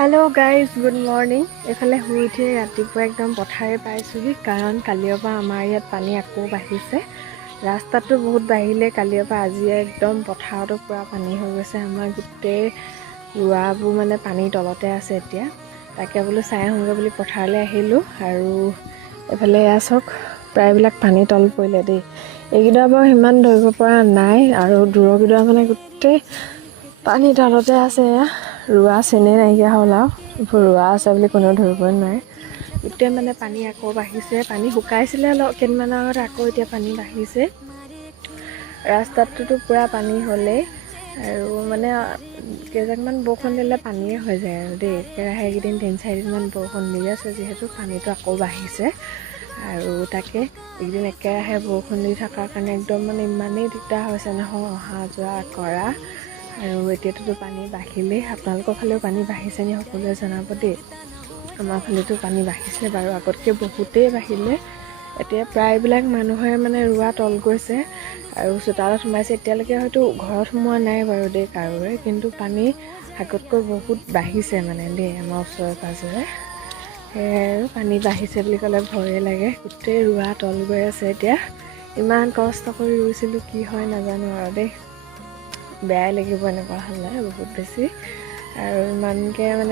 Hello' guys, good morning. এইফালে শুই উঠি ৰাতিপুৱা একদম পথাৰে পাইছোঁহি, কাৰণ কালিৰ পৰা আমাৰ ইয়াত পানী আকৌ বাঢ়িছে। ৰাস্তাটো বহুত বাঢ়িলে কালিৰ পৰা আজি একদম পথাৰতো পূৰা পানী হৈ গৈছে। আমাৰ গোটেই ৰোৱাবোৰ মানে পানীৰ তলতে আছে এতিয়া। তাকে বোলো চাই আহোঁগৈ বুলি পথাৰলৈ আহিলোঁ। আৰু এইফালে এয়া চাওক, প্ৰায়বিলাক পানী তল পৰিলে দেই। এইকেইডৰা বাৰু সিমান ধৰিব পৰা নাই, আৰু দূৰৰকেইডৰা মানে গোটেই পানী তলতে আছে। এয়া ৰোৱা চেনেই নাইকিয়া হ'ল, আৰু ৰোৱা আছে বুলি কোনেও ধৰিবই নোৱাৰে। গোটেই মানে পানী আকৌ বাঢ়িছে। পানী শুকাইছিলে অলপ কেইদিনমানৰ আগত, আকৌ এতিয়া পানী বাঢ়িছে। ৰাস্তাটোতো পূৰা পানী হ'লেই, আৰু মানে কেইজাকমান বৰষুণ দিলে পানীয়ে হৈ যায় আৰু দেই। একেৰাহে এইকেইদিন 3-4 দিনমান বৰষুণ দি আছে, যিহেতু পানীটো আকৌ বাঢ়িছে। আৰু তাকে এইকেইদিন একেৰাহে বৰষুণ দি থকাৰ কাৰণে একদম মানে ইমানেই দিগদাৰ হৈছে নহয় অহা যোৱা কৰা। আৰু এতিয়াতো পানী বাঢ়িলেই। আপোনালোকৰ ফালেও পানী বাঢ়িছে নি সকলোৱে জনাব দেই। আমাৰ ফালেতো পানী বাঢ়িছে বাৰু, আগতকৈ বহুতেই বাঢ়িলে। এতিয়া প্ৰায়বিলাক মানুহে মানে ৰোৱা তল গৈছে আৰু চোতালত সোমাইছে। এতিয়ালৈকে হয়তো ঘৰত সোমোৱা নাই বাৰু দেই কাৰোৰে, কিন্তু পানী আগতকৈ বহুত বাঢ়িছে মানে দেই আমাৰ ওচৰে পাঁজৰে। সেয়াই আৰু পানী বাঢ়িছে বুলি ক'লে ভয়ে লাগে। গোটেই ৰোৱা তল গৈ আছে এতিয়া। ইমান কষ্ট কৰি ৰুইছিলোঁ, কি হয় নাজানো আৰু দেই। বেয়াই লাগিব এনেকুৱা হ'লে বহুত বেছি। আৰু ইমানকৈ মানে